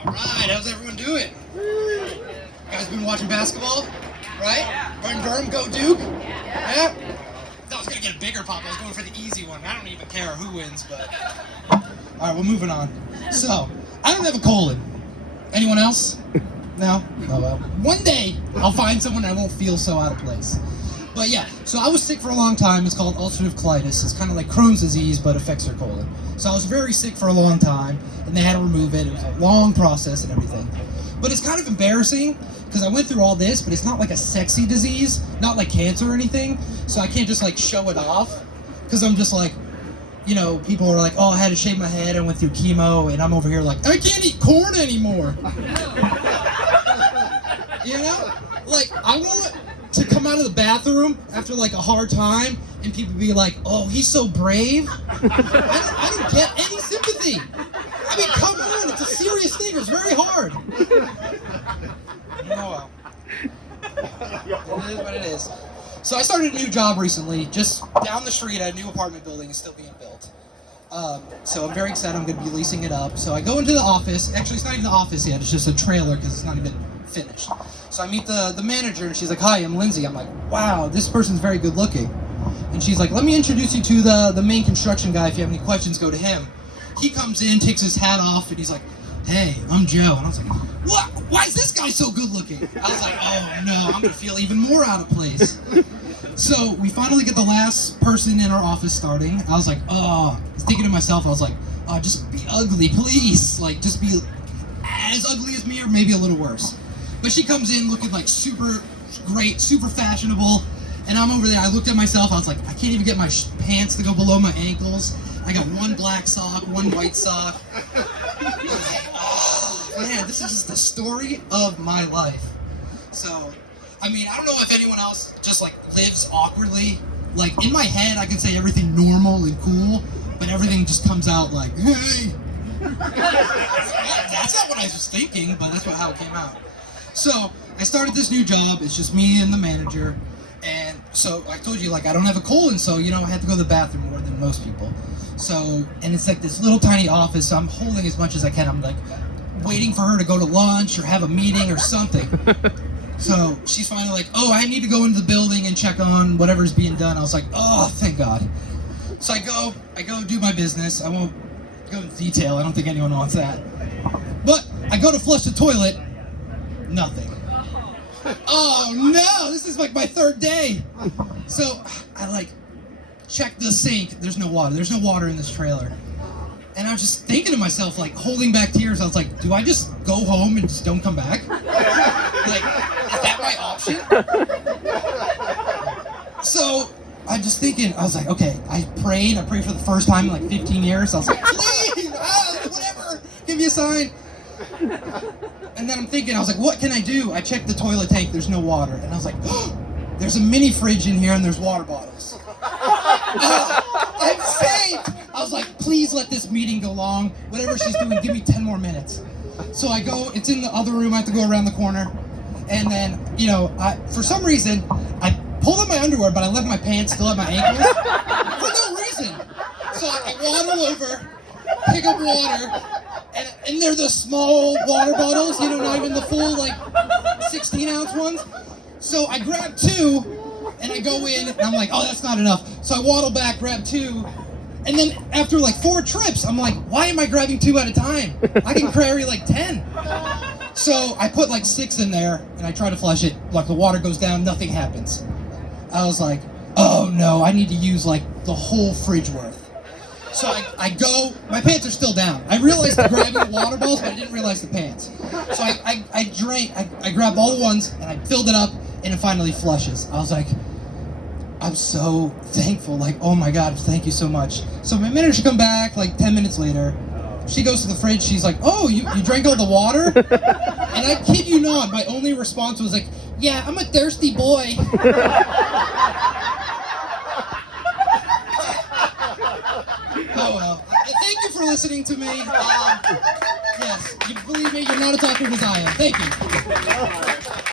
All right, how's everyone doing? You guys been watching basketball? Right? Burn, go Duke? Yeah? I thought I was going to get a bigger pop. I was going for the easy one. I don't even care who wins, but... All right, we're moving on. So, I don't have a colon. Anyone else? No? Oh, well. One day, I'll find someone and I won't feel so out of place. But yeah, so I was sick for a long time. It's called ulcerative colitis. It's kind of like Crohn's disease, but affects your colon. So I was very sick for a long time, and they had to remove it. It was a long process and everything. But it's kind of embarrassing, because I went through all this, but it's not like a sexy disease, not like cancer or anything, so I can't just like show it off, because I'm just like, you know, people are like, oh, I had to shave my head, I went through chemo, and I'm over here like, I can't eat corn anymore. You know? Like, I want to come out of the bathroom after like a hard time and people be like, oh, he's so brave. I don't get any sympathy. I mean, come on, it's a serious thing. It's very hard. Oh, well. It is what it is. So I started a new job recently, just down the street at a new apartment building. It's still being built. So I'm very excited. I'm going to be leasing it up. So I go into the office. Actually, it's not even the office yet. It's just a trailer because it's not even finished. So I meet the manager and she's like, hi, I'm Lindsay. I'm like, wow, this person's very good looking. And she's like, let me introduce you to the main construction guy. If you have any questions, go to him. He comes in, takes his hat off, and he's like, hey, I'm Joe. And I was like, what? Why is this guy so good looking? I was like, oh no, I'm gonna feel even more out of place. So we finally get the last person in our office starting. I was like, oh, I was thinking to myself, I was like, oh, just be ugly, please. Like, just be as ugly as me or maybe a little worse. But she comes in looking like super great, super fashionable, and I'm over there, I looked at myself, I was like, I can't even get my pants to go below my ankles. I got one black sock, one white sock. Like, oh, man, this is just the story of my life. So, I mean, I don't know if anyone else just like lives awkwardly. Like, in my head, I can say everything normal and cool, but everything just comes out like, hey. That's not what I was thinking, but that's how it came out. So I started this new job. It's just me and the manager, and so I told you, like, I don't have a colon, so you know I had to go to the bathroom more than most people. So, and it's like this little tiny office, so I'm holding as much as I can. I'm like waiting for her to go to lunch or have a meeting or something. So she's finally like, oh, I need to go into the building and check on whatever's being done. I was like, oh, thank God. So I go do my business. I won't go into detail. I don't think anyone wants that. But I go to flush the toilet. Nothing. Oh no, this is like my third day. So I like check the sink. There's no water. There's no water in this trailer. And I was just thinking to myself, like holding back tears. I was like, do I just go home and just don't come back? Like, is that my option? So I'm just thinking, I was like, okay, I prayed for the first time in like 15 years. I was like, please, whatever, give me a sign. And then I'm thinking, I was like, what can I do? I checked the toilet tank, there's no water. And I was like, oh, there's a mini fridge in here and there's water bottles. I'm saved! I was like, please let this meeting go long. Whatever she's doing, give me 10 more minutes. So I go, it's in the other room, I have to go around the corner. And then, you know, for some reason, I pulled up my underwear, but I left my pants still at my ankles. For no reason. So I waddle over, pick up water, and they're the small water bottles, you know, not even the full, like, 16-ounce ones. So I grab two, and I go in, and I'm like, oh, that's not enough. So I waddle back, grab two, and then after, like, 4 trips, I'm like, why am I grabbing 2 at a time? I can carry, like, 10. So I put, like, 6 in there, and I try to flush it. Like, the water goes down, nothing happens. I was like, oh, no, I need to use, like, the whole fridge worth. So I go, my pants are still down. I realized grabbing the water bottles, but I didn't realize the pants. So I grabbed all the ones, and I filled it up, and it finally flushes. I was like, I'm so thankful, like, oh my God, thank you so much. So my manager come back, like 10 minutes later, she goes to the fridge, she's like, oh, you drank all the water? And I kid you not, my only response was like, yeah, I'm a thirsty boy. Oh well. Thank you for listening to me. Yes, you believe me, you're not as awkward as I am. Thank you.